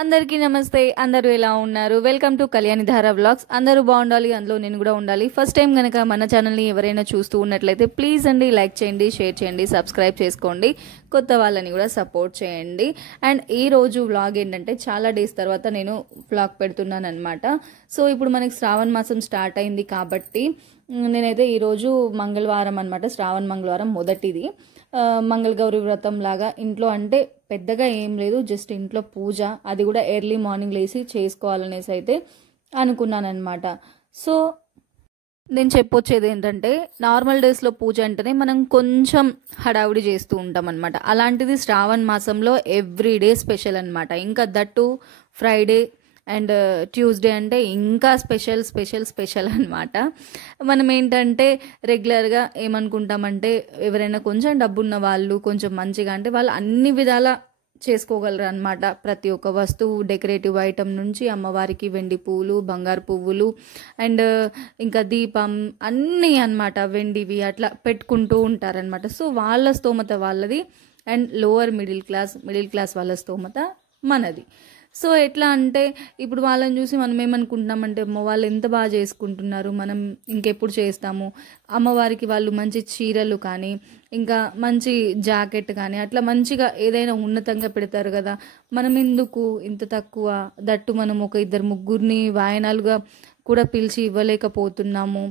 అందరికీ నమస్తే. అందరూ ఎలా ఉన్నారు? వెల్కమ్ టు కళ్యాణి ధార వ్లాగ్స్. అందరూ బాగుండాలి, అందులో నేను కూడా ఉండాలి. ఫస్ట్ టైం కనుక మన ఛానల్ని ఎవరైనా చూస్తూ ఉన్నట్లయితే ప్లీజ్ అండి లైక్ చేయండి, షేర్ చేయండి, సబ్స్క్రైబ్ చేసుకోండి. కొత్త వాళ్ళని కూడా సపోర్ట్ చేయండి. అండ్ ఈ రోజు వ్లాగ్ ఏంటంటే చాలా డేస్ తర్వాత నేను వ్లాగ్ పెడుతున్నాను అనమాట. సో ఇప్పుడు మనకి శ్రావణ మాసం స్టార్ట్ అయింది కాబట్టి నేనైతే ఈరోజు మంగళవారం అనమాట, శ్రావణ మంగళవారం మొదటిది. మంగళగౌరి వ్రతం లాగా ఇంట్లో, అంటే పెద్దగా ఏం లేదు, జస్ట్ ఇంట్లో పూజ, అది కూడా ఎర్లీ మార్నింగ్ లేసి చేసుకోవాలనేసి అయితే అనుకున్నాను అనమాట. సో నేను చెప్పొచ్చేది ఏంటంటే, నార్మల్ డేస్లో పూజ అంటేనే మనం కొంచెం హడావుడి చేస్తూ ఉంటాం అనమాట. అలాంటిది శ్రావణ మాసంలో ఎవ్రీడే స్పెషల్ అనమాట. ఇంకా దట్టు ఫ్రైడే అండ్ ట్యూస్డే అంటే ఇంకా స్పెషల్ స్పెషల్ స్పెషల్ అనమాట. మనం ఏంటంటే రెగ్యులర్గా ఏమనుకుంటామంటే, ఎవరైనా కొంచెం డబ్బున్న వాళ్ళు, కొంచెం మంచిగా అంటే వాళ్ళు అన్ని విధాల చేసుకోగలరు అనమాట. ప్రతి ఒక్క వస్తువు, డెకరేటివ్ ఐటమ్ నుంచి అమ్మవారికి వెండి పువ్వులు, బంగారు పువ్వులు అండ్ ఇంకా దీపం అన్నీ అనమాట, వెండివి అట్లా పెట్టుకుంటూ ఉంటారనమాట. సో వాళ్ళ స్తోమత వాళ్ళది అండ్ లోవర్ మిడిల్ క్లాస్ వాళ్ళ స్తోమత మనది. సో ఎట్లా అంటే ఇప్పుడు వాళ్ళని చూసి మనం ఏమనుకుంటున్నామంటే, అమ్మ వాళ్ళు ఎంత బాగా చేసుకుంటున్నారు, మనం ఇంకెప్పుడు చేస్తాము. అమ్మవారికి వాళ్ళు మంచి చీరలు కానీ, ఇంకా మంచి జాకెట్ కానీ అట్లా మంచిగా ఏదైనా ఉన్నతంగా పెడతారు కదా, మనం ఎందుకు ఇంత తక్కువ, దట్టు మనం ఒక ఇద్దరు ముగ్గురిని వాయనాలుగా కూడా పిలిచి ఇవ్వలేకపోతున్నాము,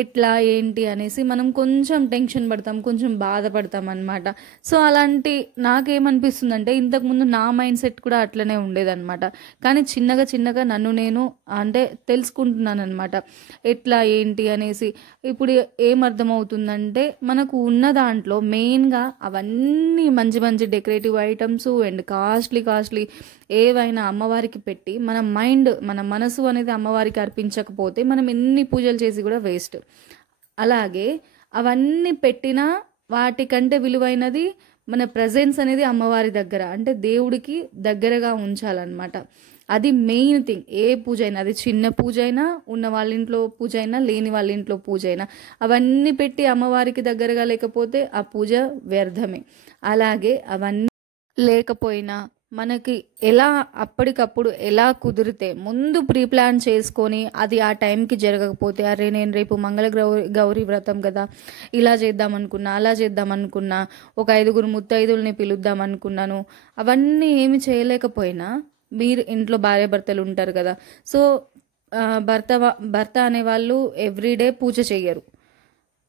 ఎట్లా ఏంటి అనేసి మనం కొంచెం టెన్షన్ పడతాం, కొంచెం బాధపడతాం అనమాట. సో అలాంటి నాకేమనిపిస్తుందంటే, ఇంతకుముందు నా మైండ్ సెట్ కూడా అట్లనే ఉండేదన్నమాట. కానీ చిన్నగా చిన్నగా నన్ను నేను అంటే తెలుసుకుంటున్నాను అనమాట, ఎట్లా ఏంటి అనేసి. ఇప్పుడు ఏమర్థమవుతుందంటే, మనకు ఉన్న దాంట్లో మెయిన్గా అవన్నీ మంచి మంచి డెకరేటివ్ ఐటమ్స్ అండ్ కాస్ట్లీ ఏవైనా అమ్మవారికి పెట్టి మన మనసు అనేది అమ్మవారికి అర్పించకపోతే మనం ఎన్ని పూజలు చేసి కూడా వేస్ట్. అలాగే అవన్నీ పెట్టినా వాటికంటే విలువైనది మన ప్రజెన్స్ అనేది అమ్మవారి దగ్గర, అంటే దేవుడికి దగ్గరగా ఉంచాలన్నమాట. అది మెయిన్ థింగ్. ఏ పూజ అయినా, అది చిన్న పూజ అయినా, ఉన్న వాళ్ళ ఇంట్లో పూజ అయినా, లేని వాళ్ళ ఇంట్లో పూజ అయినా, అవన్నీ పెట్టి అమ్మవారికి దగ్గరగా లేకపోతే ఆ పూజ వ్యర్థమే. అలాగే అవన్నీ లేకపోయినా మనకి ఎలా అప్పటికప్పుడు ఎలా కుదిరితే ముందు ప్రీ ప్లాన్ చేసుకొని, అది ఆ టైంకి జరగకపోతే, అరే నేను రేపు గౌరీ వ్రతం కదా, ఇలా చేద్దాం అనుకున్నా, అలా చేద్దాం అనుకున్నా, ఒక 5 ముత్తైదుల్ని పిలుద్దాం అనుకున్నాను, అవన్నీ ఏమి చేయలేకపోయినా, మీరు ఇంట్లో భార్యాభర్తలు ఉంటారు కదా. సో భర్త అనేవాళ్ళు ఎవ్రీడే పూజ చెయ్యరు.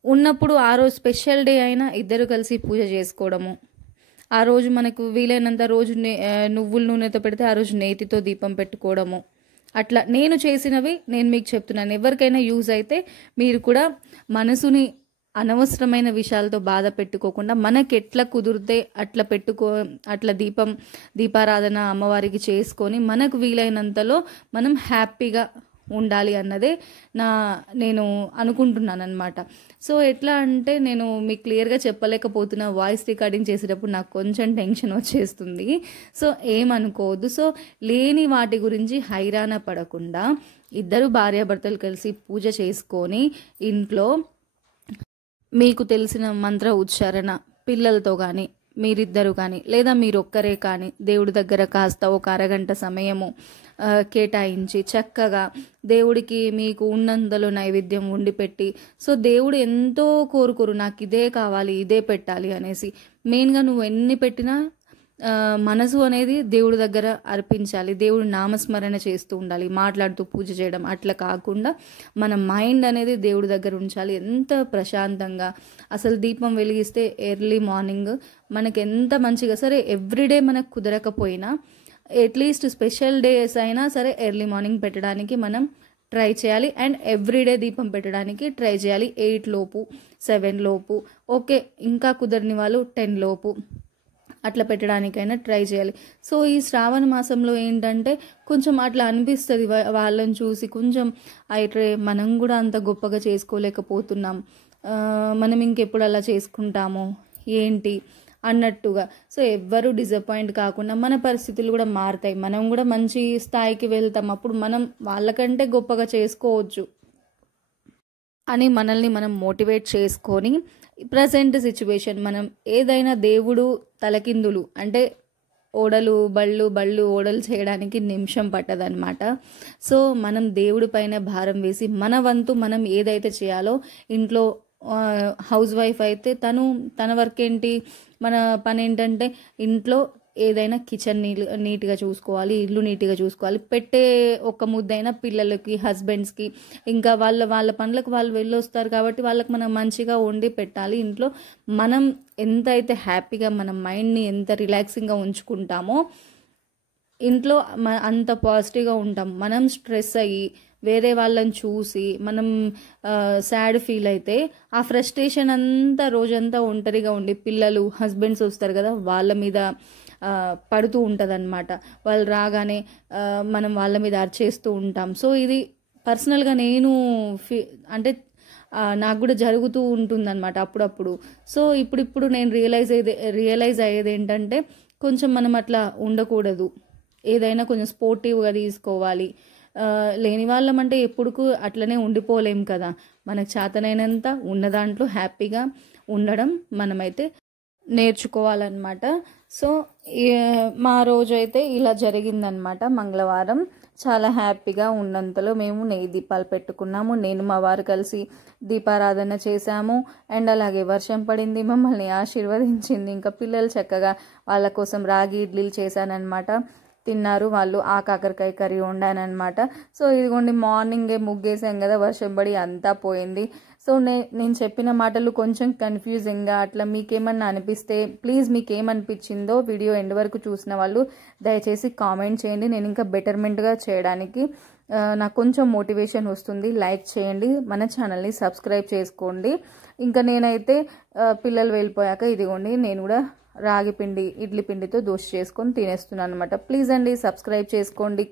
ఉన్నప్పుడు ఆ రోజు స్పెషల్ డే అయినా ఇద్దరు కలిసి పూజ చేసుకోవడము, ఆ రోజు మనకు వీలైనంత రోజు నువ్వుల నూనెతో పెడితే ఆ రోజు నేతితో దీపం పెట్టుకోవడము, అట్లా నేను చేసినవి నేను మీకు చెప్తున్నాను. ఎవరికైనా యూజ్ అయితే మీరు కూడా మనసుని అనవసరమైన విషయాలతో బాధ పెట్టుకోకుండా, మనకి ఎట్లా కుదిరితే అట్లా దీపారాధన అమ్మవారికి చేసుకొని మనకు వీలైనంతలో మనం హ్యాపీగా ఉండాలి అన్నదే నేను అనుకుంటున్నాను అనమాట. సో ఎట్లా అంటే, నేను మీకు క్లియర్గా చెప్పలేకపోతున్నా, వాయిస్ రికార్డింగ్ చేసేటప్పుడు నాకు కొంచెం టెన్షన్ వచ్చేస్తుంది. సో ఏమనుకోవద్దు. సో లేని వాటి గురించి హైరాణ పడకుండా ఇద్దరు భార్యాభర్తలు కలిసి పూజ చేసుకొని ఇంట్లో మీకు తెలిసిన మంత్ర ఉచ్చారణ పిల్లలతో కానీ, మీరిద్దరు కానీ, లేదా మీరొక్కరే కానీ దేవుడి దగ్గర కాస్త ఒక అరగంట సమయము కేటాయించి చక్కగా దేవుడికి మీకు ఉన్నంతలో నైవేద్యం వండి పెట్టి, సో దేవుడు ఎంతో కోరుకోరు నాకు ఇదే కావాలి, ఇదే పెట్టాలి అనేసి. మెయిన్గా నువ్వు ఎన్ని పెట్టినా మనసు అనేది దేవుడి దగ్గర అర్పించాలి, దేవుడు నామస్మరణ చేస్తూ ఉండాలి, మాట్లాడుతూ పూజ చేయడం అట్లా కాకుండా మన మైండ్ అనేది దేవుడి దగ్గర ఉంచాలి. ఎంత ప్రశాంతంగా అసలు దీపం వెలిగిస్తే ఎర్లీ మార్నింగ్ మనకి ఎంత మంచిగా, సరే ఎవ్రీడే మనకు కుదరకపోయినా అట్లీస్ట్ స్పెషల్ డేస్ అయినా సరే ఎర్లీ మార్నింగ్ పెట్టడానికి మనం ట్రై చేయాలి. అండ్ ఎవ్రీడే దీపం పెట్టడానికి ట్రై చేయాలి. 8 లోపు 7 లోపు, ఓకే ఇంకా కుదరని వాళ్ళు 10 లోపు అట్లా పెట్టడానికైనా ట్రై చేయాలి. సో ఈ శ్రావణ మాసంలో ఏంటంటే కొంచెం అట్లా అనిపిస్తుంది, వాళ్ళని చూసి కొంచెం అయితే మనం కూడా అంత గొప్పగా చేసుకోలేకపోతున్నాం, మనం ఇంకెప్పుడు అలా చేసుకుంటామో ఏంటి అన్నట్టుగా. సో ఎవ్వరూ డిసప్పాయింట్ కాకుండా మన పరిస్థితులు కూడా మారుతాయి, మనం కూడా మంచి స్థాయికి వెళ్తాం, అప్పుడు మనం వాళ్ళకంటే గొప్పగా చేసుకోవచ్చు అని మనల్ని మనం మోటివేట్ చేసుకొని, ప్రజెంట్ సిచ్యువేషన్ మనం ఏదైనా దేవుడు తలకిందులు అంటే ఓడలు బళ్ళు ఓడలు చేయడానికి నిమిషం పట్టదనమాట. సో మనం దేవుడి పైన భారం వేసి మన వంతు మనం ఏదైతే చేయాలో ఇంట్లో హౌస్ వైఫ్ అయితే తన వర్క్ ఏంటి, మన పని ఏంటంటే ఇంట్లో ఏదైనా కిచెన్ నీట్గా చూసుకోవాలి, ఇల్లు నీట్గా చూసుకోవాలి, పెట్టే ఒక ముద్దైనా పిల్లలకి హస్బెండ్స్కి ఇంకా వాళ్ళ పనులకు వాళ్ళు వెళ్ళొస్తారు కాబట్టి వాళ్ళకి మనం మంచిగా వండి పెట్టాలి. ఇంట్లో మనం ఎంత అయితే హ్యాపీగా మన మైండ్ని ఎంత రిలాక్సింగ్గా ఉంచుకుంటామో ఇంట్లో అంత పాజిటివ్గా ఉంటాం. మనం స్ట్రెస్ అయ్యి వేరే వాళ్ళని చూసి మనం సాడ్ ఫీల్ అయితే ఆ ఫ్రస్ట్రేషన్ అంతా రోజంతా ఒంటరిగా ఉండి పిల్లలు హస్బెండ్స్ వస్తారు కదా వాళ్ళ మీద పడుతూ ఉంటుంది అనమాట. వాళ్ళు రాగానే మనం వాళ్ళ మీద అరిచేస్తూ ఉంటాం. సో ఇది పర్సనల్గా నేను అంటే నాకు కూడా జరుగుతూ ఉంటుందన్నమాట అప్పుడప్పుడు. సో ఇప్పుడు నేను రియలైజ్ అయ్యేది ఏంటంటే కొంచెం మనం అట్లా ఉండకూడదు, ఏదైనా కొంచెం స్పోర్టివ్గా తీసుకోవాలి. లేని వాళ్ళం అంటే ఎప్పుడుకు అట్లనే ఉండిపోలేం కదా. మనకు చేతనైనంత ఉన్న దాంట్లో హ్యాపీగా ఉండడం మనమైతే నేర్చుకోవాలన్నమాట. సో మా రోజు అయితే ఇలా జరిగిందనమాట. మంగళవారం చాలా హ్యాపీగా ఉన్నంతలో మేము నెయ్యి దీపాలు పెట్టుకున్నాము. నేను మా వారు కలిసి దీపారాధన చేశాము. అండ్ అలాగే వర్షం పడింది, మమ్మల్ని ఆశీర్వదించింది. ఇంకా పిల్లలు చక్కగా వాళ్ళ కోసం రాగి ఇడ్లీలు చేశానన్నమాట, తిన్నారు వాళ్ళు. ఆ కాకరకాయ కర్రీ వండానమాట. సో ఇదిగోండి మార్నింగే ముగ్గేసాం కదా, వర్షం పడి అంతా పోయింది. సో నేను చెప్పిన మాటలు కొంచెం కన్ఫ్యూజింగ్గా అట్లా మీకేమన్నా అనిపిస్తే ప్లీజ్ మీకేమనిపించిందో వీడియో ఎండ్ వరకు చూసిన వాళ్ళు దయచేసి కామెంట్ చేయండి. నేను ఇంకా బెటర్మెంట్గా చేయడానికి నాకు కొంచెం మోటివేషన్ వస్తుంది. లైక్ చేయండి, మన ఛానల్ని సబ్స్క్రైబ్ చేసుకోండి. ఇంకా నేనైతే పిల్లలు వెళ్ళిపోయాక ఇదిగోండి నేను కూడా రాగి పిండి ఇడ్లీ పిండితో దోశ చేసుకొని తినేస్తున్నాను అనమాట. ప్లీజ్ అండి సబ్స్క్రైబ్ చేసుకోండి.